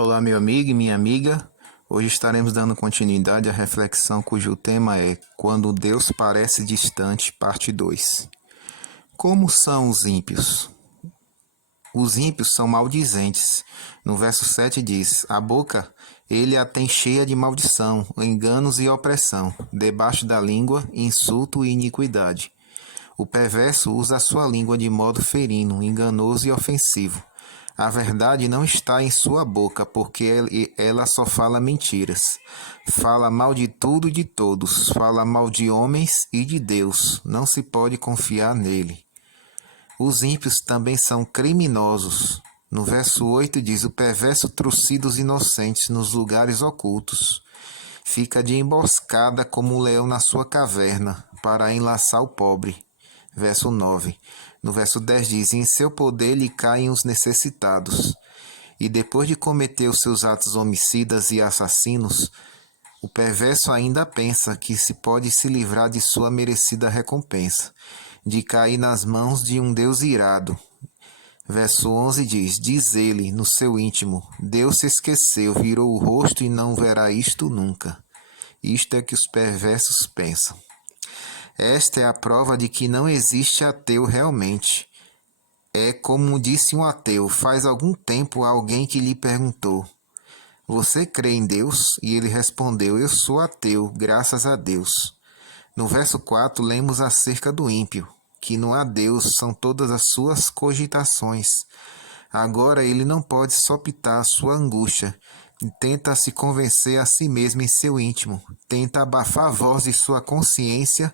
Olá, meu amigo e minha amiga. Hoje estaremos dando continuidade à reflexão cujo tema é Quando Deus Parece Distante, parte 2. Como são os ímpios? Os ímpios são maldizentes. No verso 7 diz: A boca ele a tem cheia de maldição, enganos e opressão, debaixo da língua, insulto e iniquidade. O perverso usa a sua língua de modo ferino, enganoso e ofensivo. A verdade não está em sua boca, porque ela só fala mentiras. Fala mal de tudo e de todos, fala mal de homens e de Deus. Não se pode confiar nele. Os ímpios também são criminosos. No verso 8 diz: O perverso trucida os inocentes nos lugares ocultos. Fica de emboscada como um leão na sua caverna, para enlaçar o pobre. Verso 9. No verso 10 diz: Em seu poder lhe caem os necessitados. E depois de cometer os seus atos homicidas e assassinos, o perverso ainda pensa que se pode se livrar de sua merecida recompensa, de cair nas mãos de um Deus irado. Verso 11 diz: Diz ele no seu íntimo: Deus se esqueceu, virou o rosto e não verá isto nunca. Isto é que os perversos pensam. Esta é a prova de que não existe ateu realmente. É como disse um ateu, faz algum tempo a alguém que lhe perguntou: Você crê em Deus? E ele respondeu: Eu sou ateu, graças a Deus. No verso 4, lemos acerca do ímpio, que não há Deus, são todas as suas cogitações. Agora ele não pode sopitar a sua angústia, e tenta se convencer a si mesmo em seu íntimo, tenta abafar a voz de sua consciência,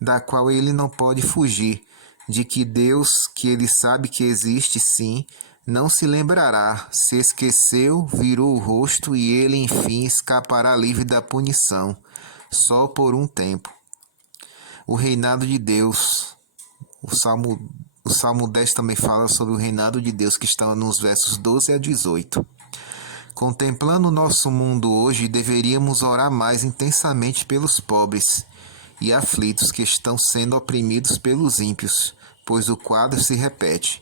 da qual ele não pode fugir, de que Deus, que ele sabe que existe sim, não se lembrará, se esqueceu, virou o rosto e ele enfim escapará livre da punição, só por um tempo. O reinado de Deus. O Salmo 10 também fala sobre o reinado de Deus, que está nos versos 12 a 18. Contemplando o nosso mundo hoje, deveríamos orar mais intensamente pelos pobres e aflitos que estão sendo oprimidos pelos ímpios, pois o quadro se repete.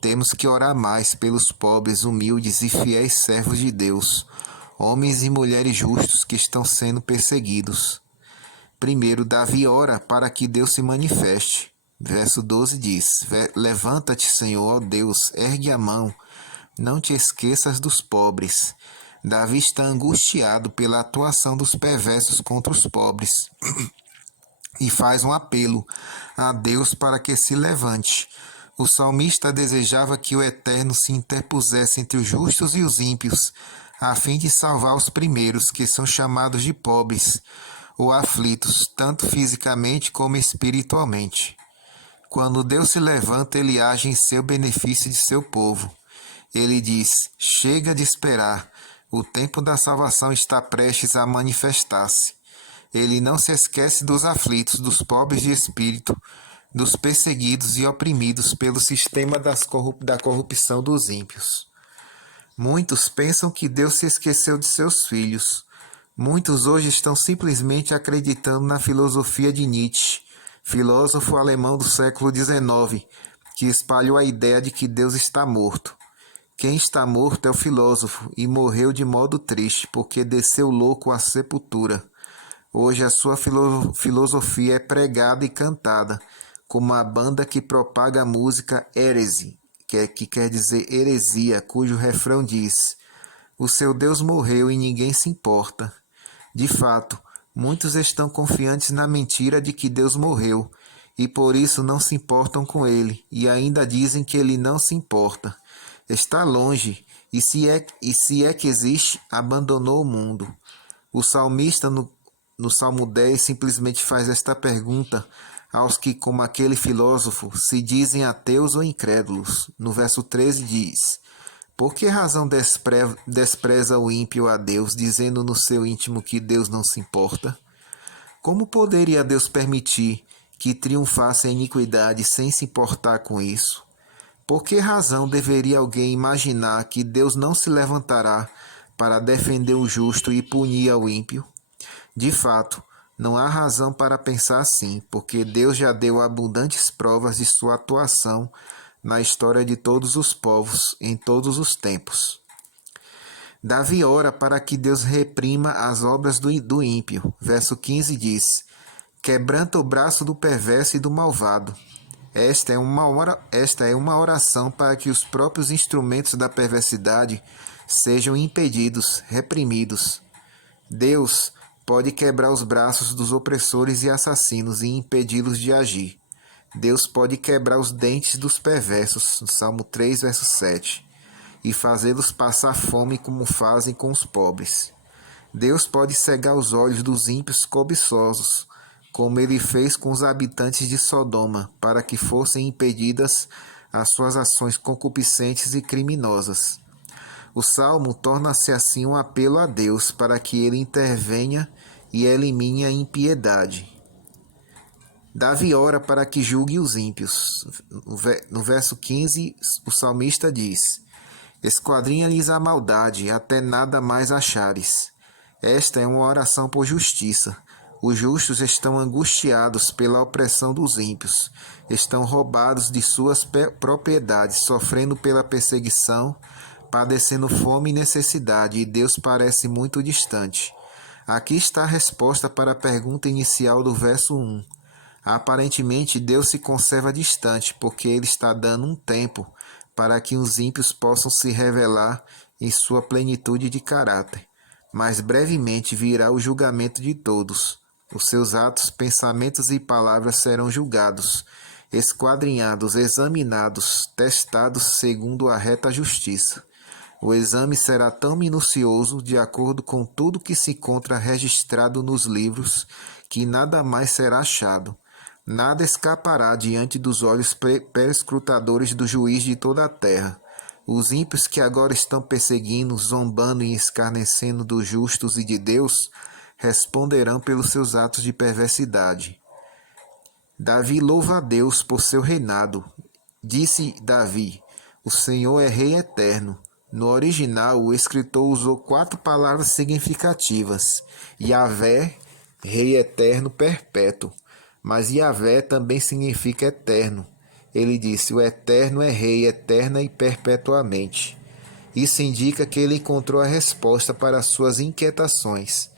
Temos que orar mais pelos pobres, humildes e fiéis servos de Deus, homens e mulheres justos que estão sendo perseguidos. Primeiro, Davi ora para que Deus se manifeste. Verso 12 diz: Levanta-te, Senhor, ó Deus, ergue a mão, não te esqueças dos pobres. Davi está angustiado pela atuação dos perversos contra os pobres e faz um apelo a Deus para que se levante. O salmista desejava que o Eterno se interpusesse entre os justos e os ímpios, a fim de salvar os primeiros, que são chamados de pobres ou aflitos, tanto fisicamente como espiritualmente. Quando Deus se levanta, ele age em seu benefício de seu povo. Ele diz: Chega de esperar, o tempo da salvação está prestes a manifestar-se. Ele não se esquece dos aflitos, dos pobres de espírito, dos perseguidos e oprimidos pelo sistema da corrupção dos ímpios. Muitos pensam que Deus se esqueceu de seus filhos. Muitos hoje estão simplesmente acreditando na filosofia de Nietzsche, filósofo alemão do século XIX, que espalhou a ideia de que Deus está morto. Quem está morto é o filósofo, e morreu de modo triste, porque desceu louco à sepultura. Hoje a sua filosofia é pregada e cantada, como a banda que propaga a música Heresy, que quer dizer heresia, cujo refrão diz: O seu Deus morreu e ninguém se importa. De fato, muitos estão confiantes na mentira de que Deus morreu, e por isso não se importam com ele, e ainda dizem que ele não se importa. Está longe, e se é que existe, abandonou o mundo. O salmista, no Salmo 10, simplesmente faz esta pergunta aos que, como aquele filósofo, se dizem ateus ou incrédulos. No verso 13 diz: Por que razão despreza o ímpio a Deus, dizendo no seu íntimo que Deus não se importa? Como poderia Deus permitir que triunfasse a iniquidade sem se importar com isso? Por que razão deveria alguém imaginar que Deus não se levantará para defender o justo e punir ao ímpio? De fato, não há razão para pensar assim, porque Deus já deu abundantes provas de sua atuação na história de todos os povos, em todos os tempos. Davi ora para que Deus reprima as obras do ímpio. Verso 15 diz: quebranta o braço do perverso e do malvado. Esta é uma oração para que os próprios instrumentos da perversidade sejam impedidos, reprimidos. Deus pode quebrar os braços dos opressores e assassinos e impedi-los de agir. Deus pode quebrar os dentes dos perversos, no Salmo 3, verso 7, e fazê-los passar fome como fazem com os pobres. Deus pode cegar os olhos dos ímpios cobiçosos, como ele fez com os habitantes de Sodoma, para que fossem impedidas as suas ações concupiscentes e criminosas. O Salmo torna-se assim um apelo a Deus para que ele intervenha e elimine a impiedade. Davi ora para que julgue os ímpios. No verso 15, o salmista diz: esquadrinha-lhes a maldade, até nada mais achares. Esta é uma oração por justiça. Os justos estão angustiados pela opressão dos ímpios, estão roubados de suas propriedades, sofrendo pela perseguição, padecendo fome e necessidade, e Deus parece muito distante. Aqui está a resposta para a pergunta inicial do verso 1. Aparentemente, Deus se conserva distante, porque Ele está dando um tempo para que os ímpios possam se revelar em sua plenitude de caráter. Mas brevemente virá o julgamento de todos. Os seus atos, pensamentos e palavras serão julgados, esquadrinhados, examinados, testados segundo a reta justiça. O exame será tão minucioso, de acordo com tudo que se encontra registrado nos livros, que nada mais será achado. Nada escapará diante dos olhos perscrutadores do juiz de toda a terra. Os ímpios que agora estão perseguindo, zombando e escarnecendo dos justos e de Deus, responderão pelos seus atos de perversidade. Davi louva a Deus por seu reinado. Disse Davi: o Senhor é Rei eterno. No original, o escritor usou 4 palavras significativas: Yahvé, Rei eterno perpétuo. Mas Yahvé também significa eterno. Ele disse: o eterno é Rei eterna e perpetuamente. Isso indica que ele encontrou a resposta para suas inquietações.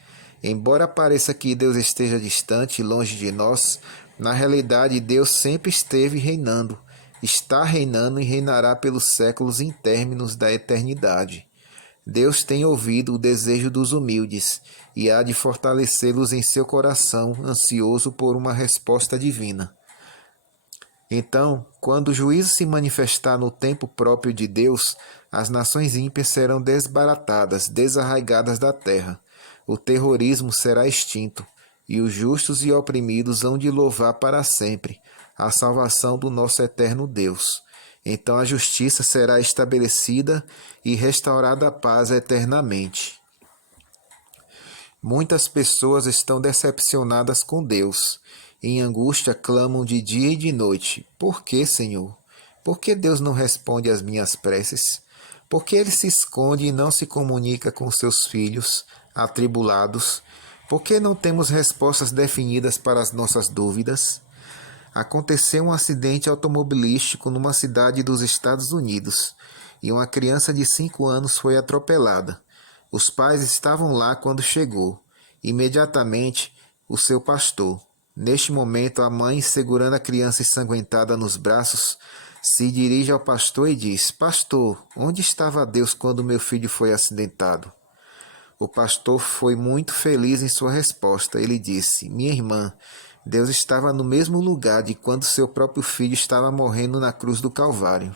Embora pareça que Deus esteja distante e longe de nós, na realidade Deus sempre esteve reinando, está reinando e reinará pelos séculos intérminos da eternidade. Deus tem ouvido o desejo dos humildes e há de fortalecê-los em seu coração, ansioso por uma resposta divina. Então, quando o juízo se manifestar no tempo próprio de Deus, as nações ímpias serão desbaratadas, desarraigadas da terra. O terrorismo será extinto, e os justos e oprimidos hão de louvar para sempre a salvação do nosso eterno Deus. Então a justiça será estabelecida e restaurada a paz eternamente. Muitas pessoas estão decepcionadas com Deus. Em angústia clamam de dia e de noite: por que, Senhor? Por que Deus não responde às minhas preces? Por que Ele se esconde e não se comunica com seus filhos atribulados? Por que não temos respostas definidas para as nossas dúvidas? Aconteceu um acidente automobilístico numa cidade dos Estados Unidos e uma criança de 5 anos foi atropelada. Os pais estavam lá quando chegou. Imediatamente, o seu pastor. Neste momento, a mãe, segurando a criança ensanguentada nos braços, se dirige ao pastor e diz: pastor, onde estava Deus quando meu filho foi acidentado? O pastor foi muito feliz em sua resposta. Ele disse: minha irmã, Deus estava no mesmo lugar de quando seu próprio filho estava morrendo na cruz do Calvário.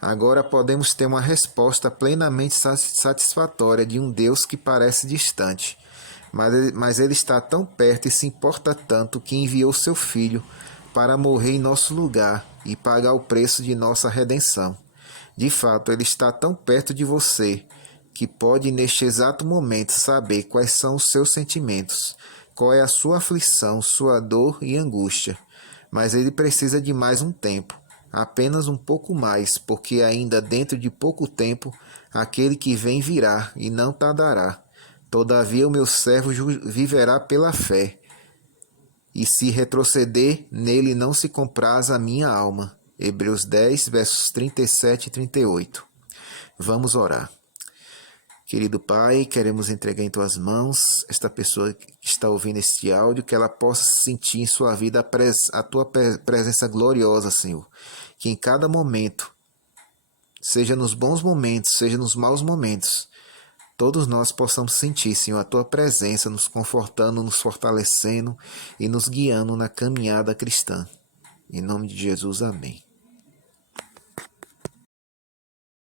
Agora podemos ter uma resposta plenamente satisfatória de um Deus que parece distante, mas ele está tão perto e se importa tanto que enviou seu filho para morrer em nosso lugar e pagar o preço de nossa redenção. De fato, ele está tão perto de você que pode neste exato momento saber quais são os seus sentimentos, qual é a sua aflição, sua dor e angústia. Mas ele precisa de mais um tempo, apenas um pouco mais, porque ainda dentro de pouco tempo aquele que vem virá e não tardará. Todavia o meu servo viverá pela fé, e se retroceder, nele não se compraz a minha alma. Hebreus 10, versos 37 e 38. Vamos orar. Querido Pai, queremos entregar em Tuas mãos esta pessoa que está ouvindo este áudio, que ela possa sentir em sua vida a Tua presença gloriosa, Senhor. Que em cada momento, seja nos bons momentos, seja nos maus momentos, todos nós possamos sentir, Senhor, a Tua presença nos confortando, nos fortalecendo e nos guiando na caminhada cristã. Em nome de Jesus, amém.